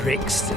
trickster.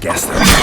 Guess that's...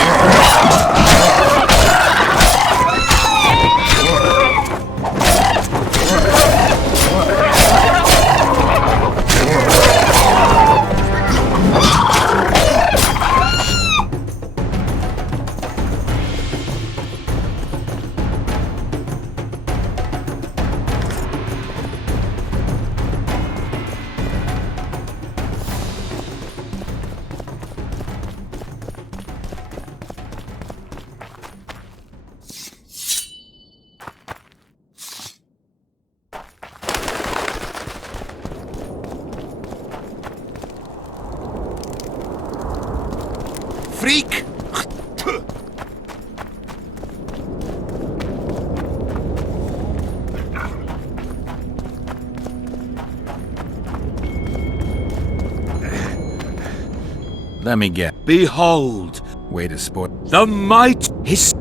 Freak! Let me get... Behold, Way to sport... the might his...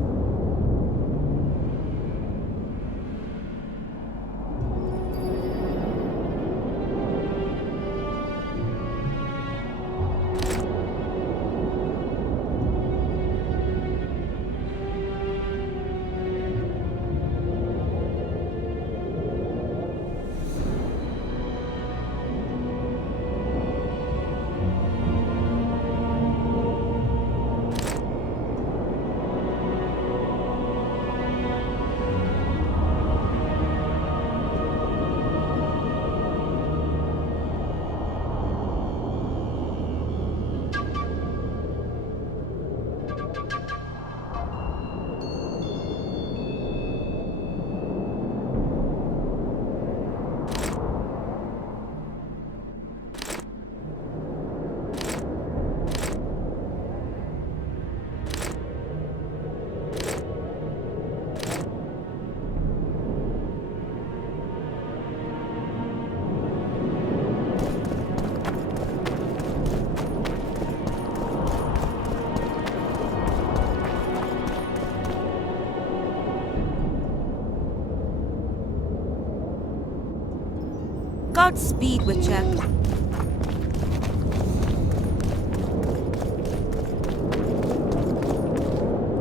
Godspeed, Witcher.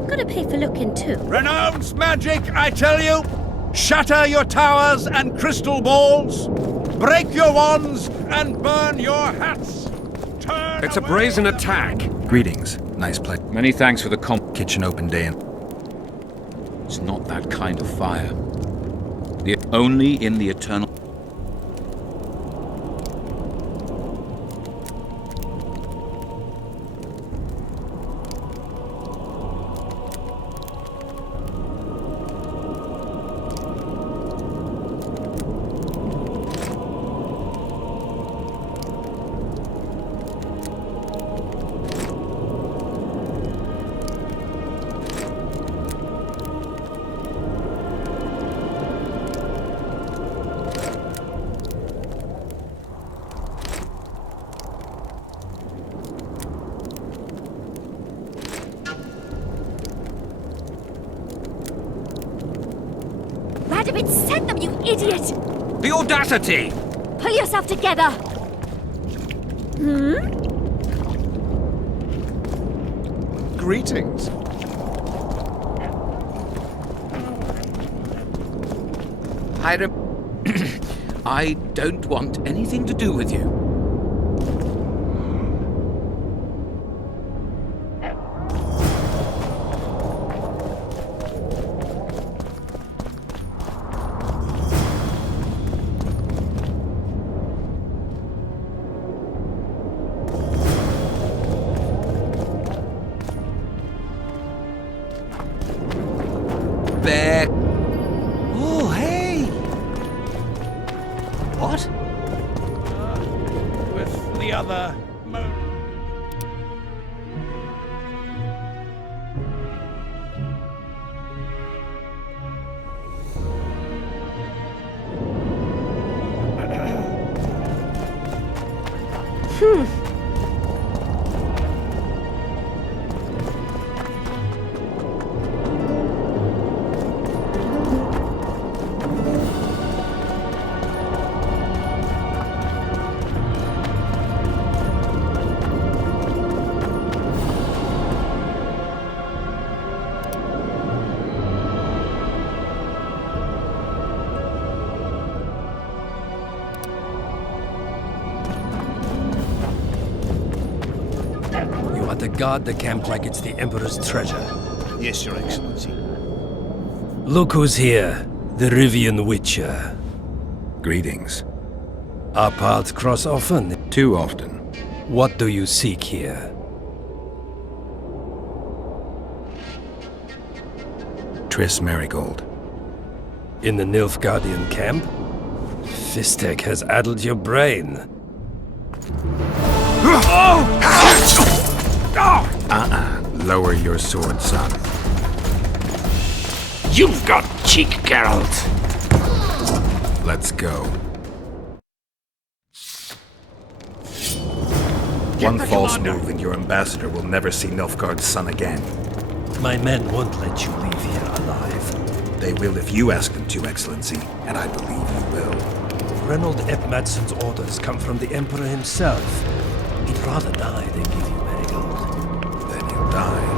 Gotta pay for looking too. Renounce magic, I tell you! Shatter your towers and crystal balls! Break your wands and burn your hats! Turn It's a away brazen the- attack. Greetings. Nice place. Many thanks for the comp. Kitchen open day and... It's not that kind of fire. Only in the eternal... Radovid sent them, you idiot! The audacity! Pull yourself together! Greetings. I I don't want anything to do with you. There. Oh, hey! What? With the other... You are to guard the camp like it's the Emperor's treasure. Yes, Your Excellency. Look who's here, the Rivian Witcher. Greetings. Our paths cross often. Too often. What do you seek here? Triss Merigold. In the Nilfgaardian camp? Fistek has addled your brain. Lower your sword, son. You've got cheek, Geralt. Let's go. One false move and your ambassador will never see Nilfgaard's son again. My men won't let you leave here alive. They will if you ask them to, Excellency, and I believe you will. Reynold Ep Madsen's orders come from the Emperor himself. He'd rather die than give you Merigold. Then he'll die.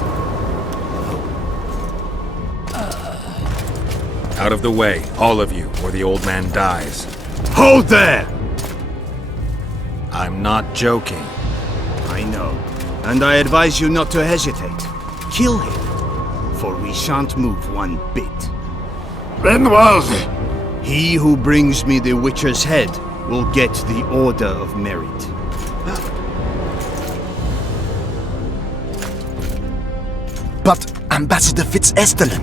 Out of the way, all of you, or the old man dies. Hold there! I'm not joking. I know, and I advise you not to hesitate. Kill him, for we shan't move one bit. Renwald! He who brings me the Witcher's head will get the Order of Merit. But Ambassador Fitz-Estellen!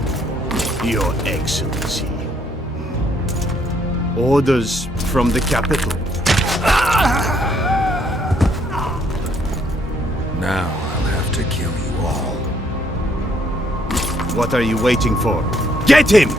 Your Excellency. Orders from the capital. Now I'll have to kill you all. What are you waiting for? Get him!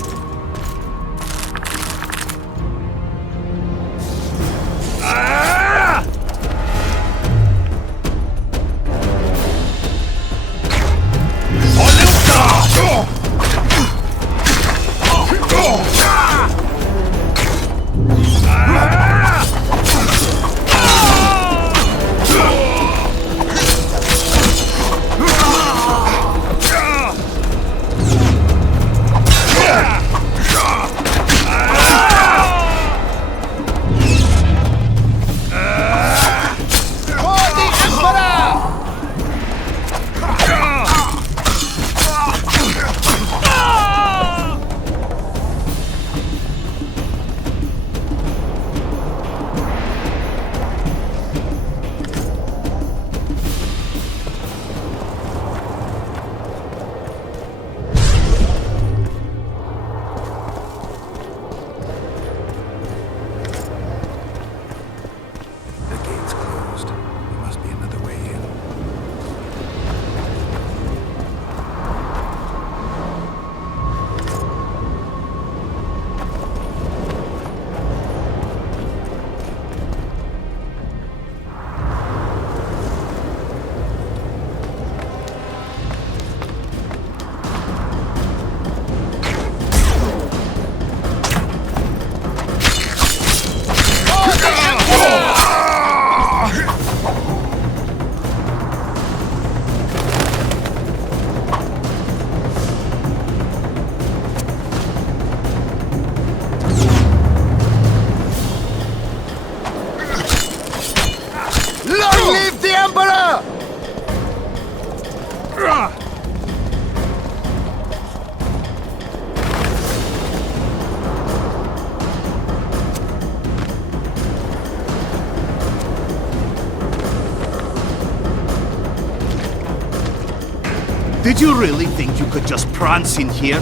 Did you really think you could just prance in here?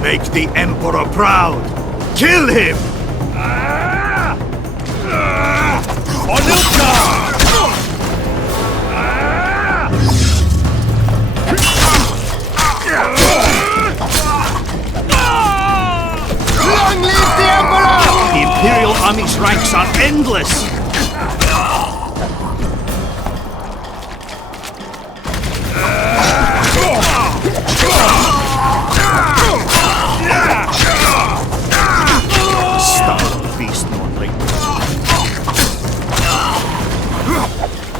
Make the Emperor proud! Kill him! Long live the Emperor! The Imperial Army's ranks are endless! Starved beast, Morley.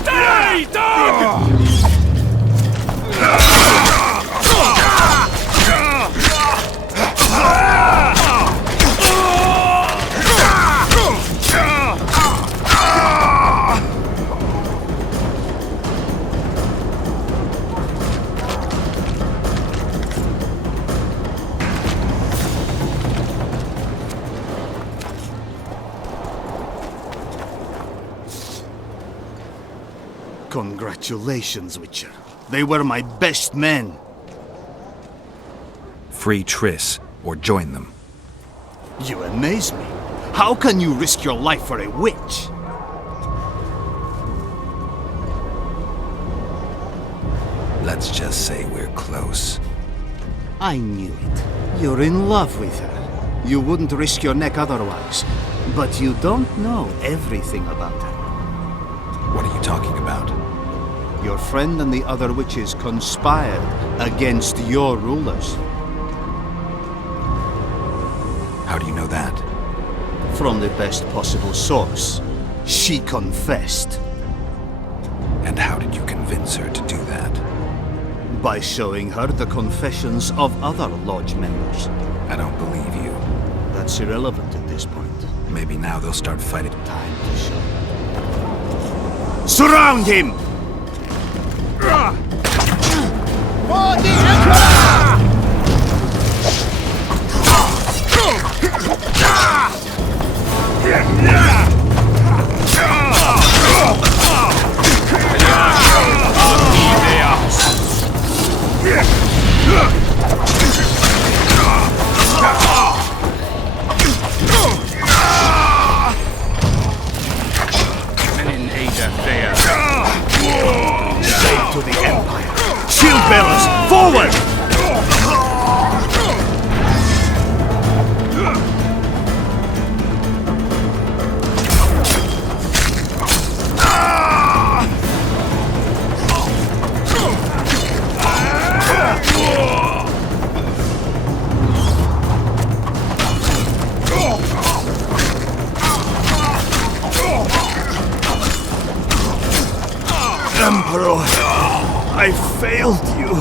Die, dog! Congratulations, Witcher. They were my best men. Free Triss, or join them. You amaze me. How can you risk your life for a witch? Let's just say we're close. I knew it. You're in love with her. You wouldn't risk your neck otherwise. But you don't know everything about her. What are you talking about? Your friend and the other witches conspired against your rulers. How do you know that? From the best possible source. She confessed. And how did you convince her to do that? By showing her the confessions of other lodge members. I don't believe you. That's irrelevant at this point. Maybe now they'll start fighting. Time to show. Surround him! For the Emperor! Save to the Empire! Shield bearers, forward! Emperor, I failed you.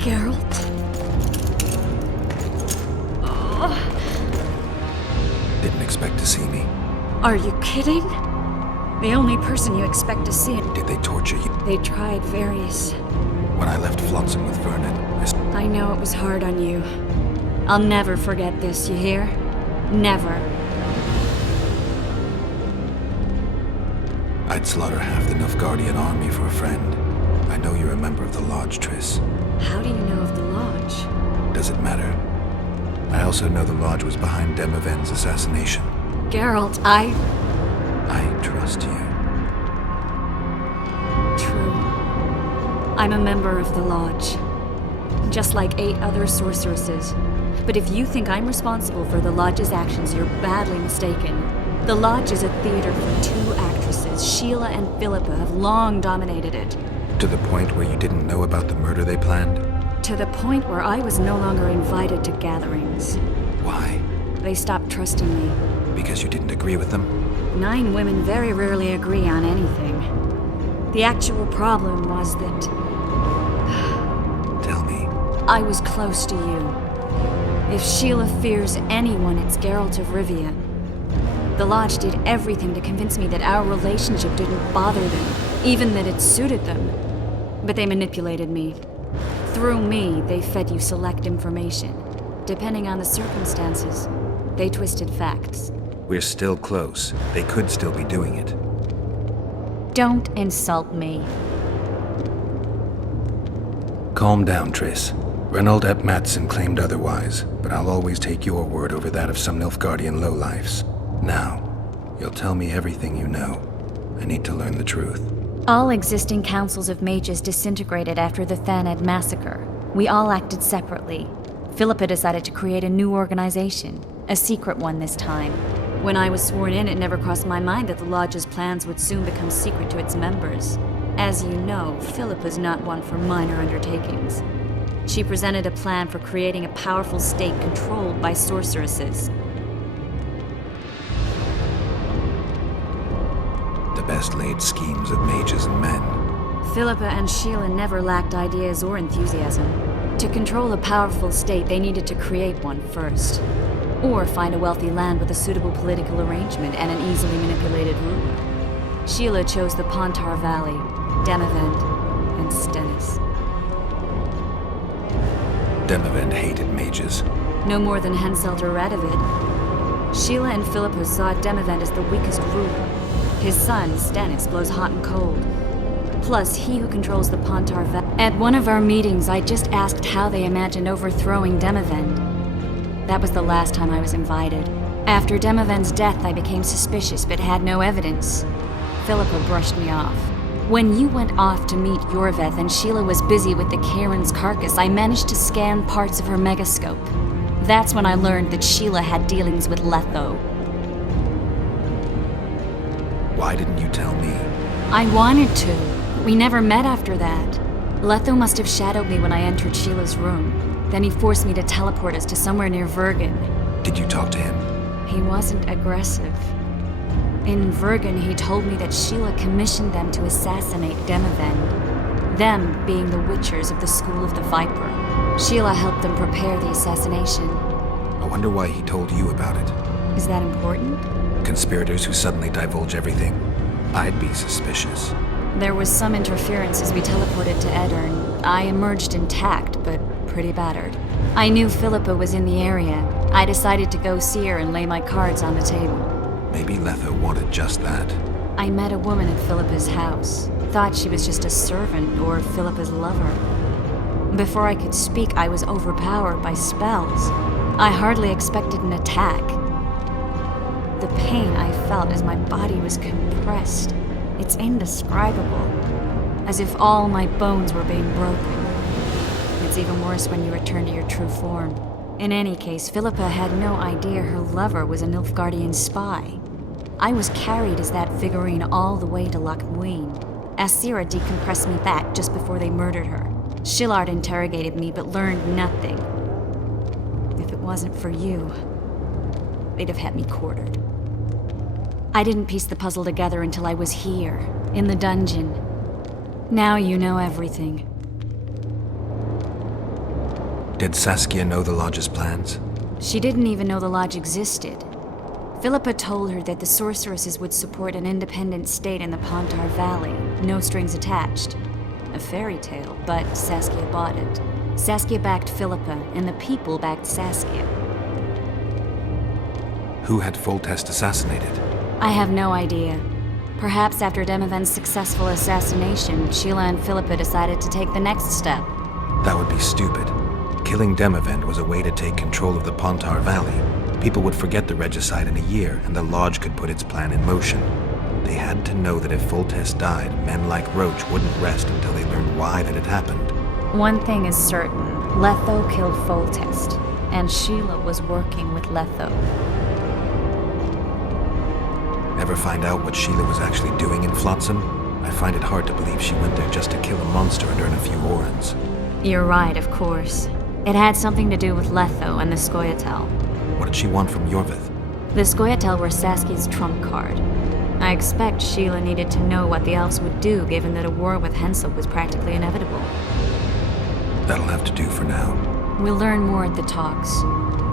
Geralt? Didn't expect to see me. Are you kidding? The only person you expect to see. Did they torture you? They tried various. When I left Flotsam with Vernon, I know it was hard on you. I'll never forget this, you hear? Never. I'd slaughter half the Nilfgaardian army for a friend. I know you're a member of the Lodge, Triss. How do you know of the Lodge? Does it matter? I also know the Lodge was behind Demoven's assassination. Geralt, I trust you. True. I'm a member of the Lodge. Just like 8 other sorceresses. But if you think I'm responsible for the Lodge's actions, you're badly mistaken. The Lodge is a theater for 2 actresses. Sheila and Philippa have long dominated it. To the point where you didn't know about the murder they planned? To the point where I was no longer invited to gatherings. Why? They stopped trusting me. Because you didn't agree with them? 9 women very rarely agree on anything. The actual problem was that Tell me. I was close to you. If Sheila fears anyone, it's Geralt of Rivia. The Lodge did everything to convince me that our relationship didn't bother them, even that it suited them. But they manipulated me. Through me, they fed you select information. Depending on the circumstances, they twisted facts. We're still close. They could still be doing it. Don't insult me. Calm down, Triss. Reynold Ep Matson claimed otherwise, but I'll always take your word over that of some Nilfgaardian lowlifes. Now, you'll tell me everything you know. I need to learn the truth. All existing councils of mages disintegrated after the Thaned massacre. We all acted separately. Philippa decided to create a new organization, a secret one this time. When I was sworn in, it never crossed my mind that the Lodge's plans would soon become secret to its members. As you know, Philippa's not one for minor undertakings. She presented a plan for creating a powerful state controlled by sorceresses. The best laid schemes of mages and men. Philippa and Sheila never lacked ideas or enthusiasm. To control a powerful state, they needed to create one first. Or find a wealthy land with a suitable political arrangement and an easily manipulated ruler. Sheila chose the Pontar Valley, Demavend, and Stennis. Demavend hated mages. No more than Henselt or Radovid. Sheila and Philippa saw Demavend as the weakest ruler. His son, Stennis, blows hot and cold. Plus, he who controls the Pontar Valley. At one of our meetings, I just asked how they imagined overthrowing Demavend. That was the last time I was invited. After Demavend's death, I became suspicious but had no evidence. Philippa brushed me off. When you went off to meet Yorveth and Sheila was busy with the Karen's carcass, I managed to scan parts of her megascope. That's when I learned that Sheila had dealings with Letho. Why didn't you tell me? I wanted to. We never met after that. Letho must have shadowed me when I entered Sheila's room. Then he forced me to teleport us to somewhere near Vergen. Did you talk to him? He wasn't aggressive. In Vergen, he told me that Sheila commissioned them to assassinate Demavend. Them being the Witchers of the School of the Viper. Sheila helped them prepare the assassination. I wonder why he told you about it. Is that important? Conspirators who suddenly divulge everything. I'd be suspicious. There was some interference as we teleported to Aedirn. I emerged intact, but pretty battered. I knew Philippa was in the area. I decided to go see her and lay my cards on the table. Maybe Letho wanted just that. I met a woman at Philippa's house. Thought she was just a servant or Philippa's lover. Before I could speak, I was overpowered by spells. I hardly expected an attack. The pain I felt as my body was compressed. It's indescribable. As if all my bones were being broken. It's even worse when you return to your true form. In any case, Philippa had no idea her lover was a Nilfgaardian spy. I was carried as that figurine all the way to Loch Muin. Asira decompressed me back just before they murdered her. Shillard interrogated me but learned nothing. If it wasn't for you, they'd have had me quartered. I didn't piece the puzzle together until I was here, in the dungeon. Now you know everything. Did Saskia know the Lodge's plans? She didn't even know the Lodge existed. Philippa told her that the sorceresses would support an independent state in the Pontar Valley, no strings attached. A fairy tale, but Saskia bought it. Saskia backed Philippa, and the people backed Saskia. Who had Foltest assassinated? I have no idea. Perhaps after Demavend's successful assassination, Sheila and Philippa decided to take the next step. That would be stupid. Killing Demavend was a way to take control of the Pontar Valley. People would forget the regicide in a year, and the Lodge could put its plan in motion. They had to know that if Foltest died, men like Roach wouldn't rest until they learned why that had happened. One thing is certain. Letho killed Foltest, and Sheila was working with Letho. Ever find out what Sheila was actually doing in Flotsam? I find it hard to believe she went there just to kill a monster and earn a few Orans. You're right, of course. It had something to do with Letho and the Scoia'tael. What did she want from Yorvith? The Scoia'tael were Saski's trump card. I expect Sheila needed to know what the elves would do, given that a war with Hensel was practically inevitable. That'll have to do for now. We'll learn more at the talks.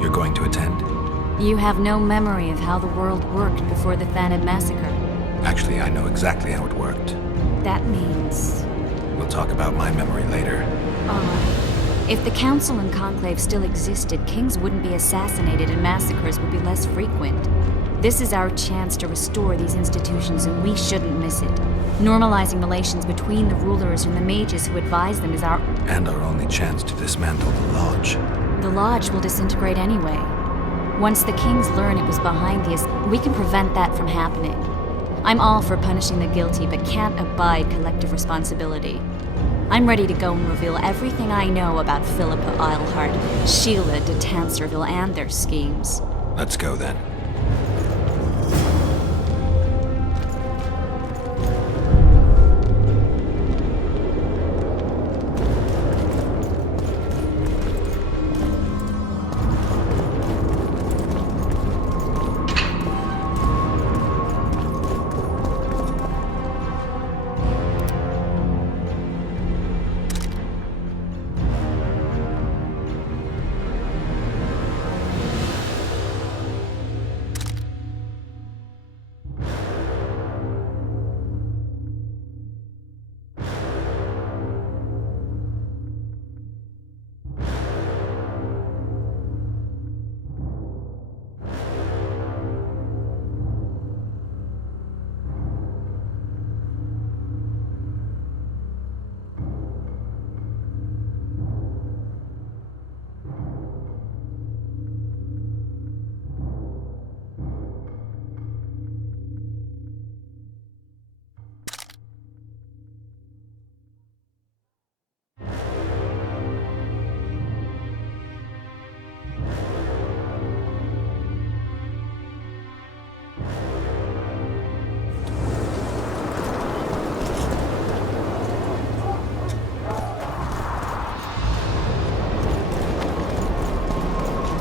You're going to attend? You have no memory of how the world worked before the Thanid massacre. Actually, I know exactly how it worked. That means... We'll talk about my memory later. Alright. If the Council and Conclave still existed, kings wouldn't be assassinated and massacres would be less frequent. This is our chance to restore these institutions, and we shouldn't miss it. Normalizing relations between the rulers and the mages who advise them is our... And our only chance to dismantle the Lodge. The Lodge will disintegrate anyway. Once the kings learn it was behind this, we can prevent that from happening. I'm all for punishing the guilty, but can't abide collective responsibility. I'm ready to go and reveal everything I know about Philippa Eilhart, Sheila de Tanserville, and their schemes. Let's go then.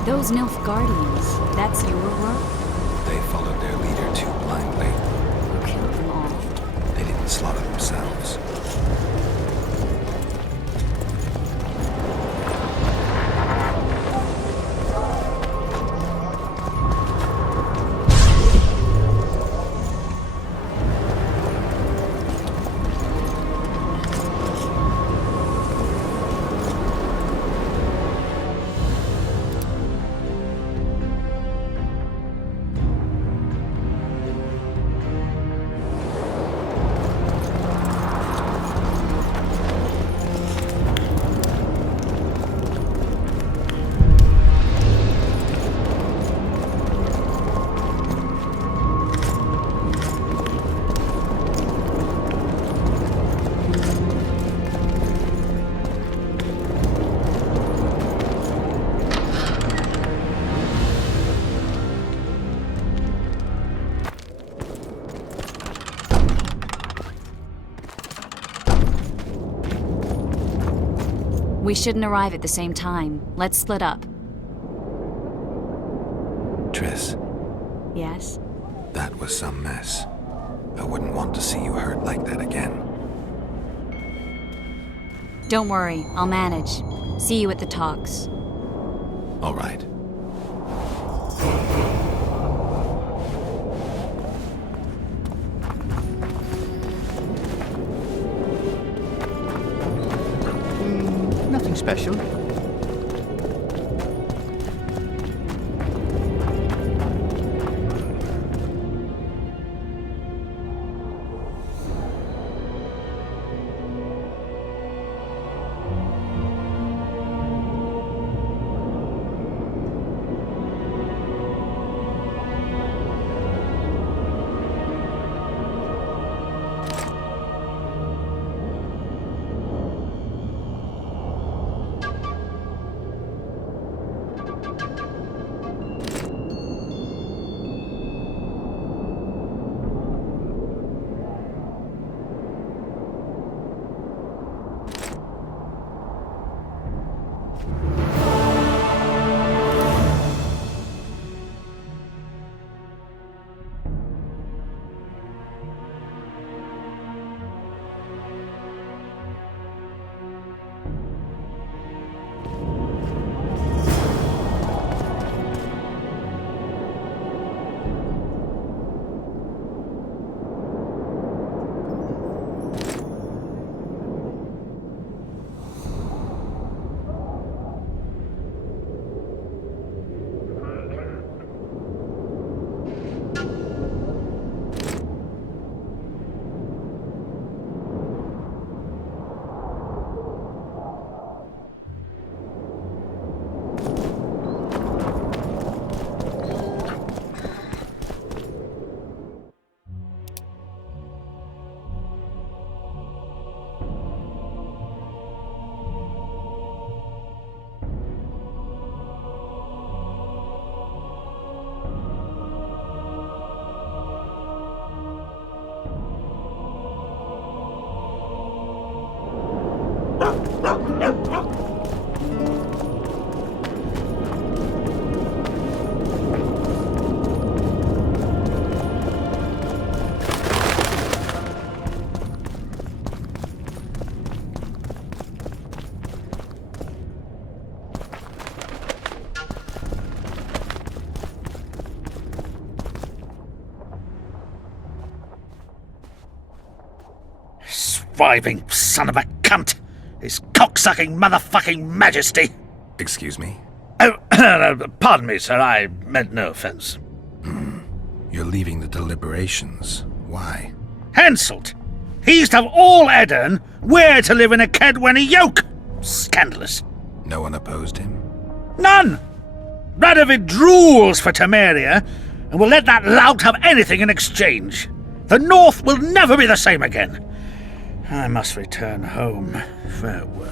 Those Nilfgaardians, that's your work? They followed their leader too blindly. Who killed them all? They didn't slaughter themselves. We shouldn't arrive at the same time. Let's split up. Triss, Yes? that was some mess. I wouldn't want to see you hurt like that again. Don't worry, I'll manage. See you at the talks. All right. Nothing special. Surviving son of a cunt! His cocksucking motherfucking majesty! Excuse me? Oh, pardon me, sir, I meant no offense. You're leaving the deliberations. Why? Henselt! He's to have all Edirn, we're to live in a Kedwenny yoke! Scandalous. No one opposed him? None! Radovid drools for Temeria, and will let that lout have anything in exchange. The North will never be the same again. I must return home. Farewell.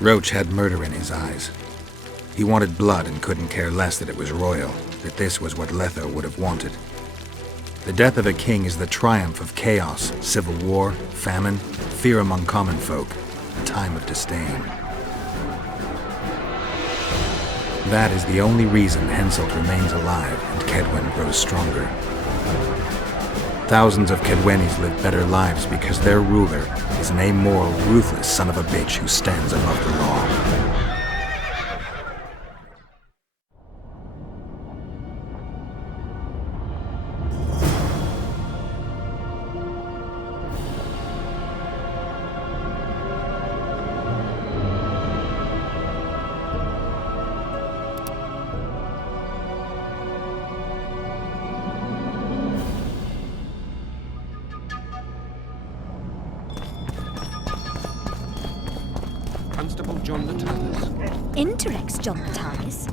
Roach had murder in his eyes. He wanted blood and couldn't care less that it was royal, that this was what Letho would have wanted. The death of a king is the triumph of chaos, civil war, famine, fear among common folk, a time of disdain. That is the only reason Henselt remains alive and Kaedwen grows stronger. Thousands of Kaedwenis live better lives because their ruler is an amoral, ruthless son of a bitch who stands above the law. Constable John Natalis. Interex John Natalis.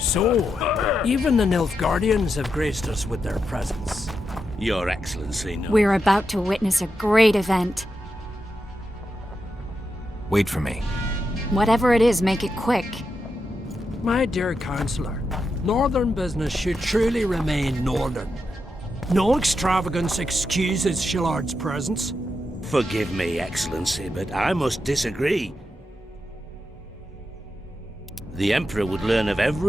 So, even the Nilfgaardians have graced us with their presence. Your Excellency, no. We're about to witness a great event. Wait for me. Whatever it is, make it quick. My dear Councillor, Northern business should truly remain Northern. No extravagance excuses Shillard's presence. Forgive me, Excellency, but I must disagree. The Emperor would learn of every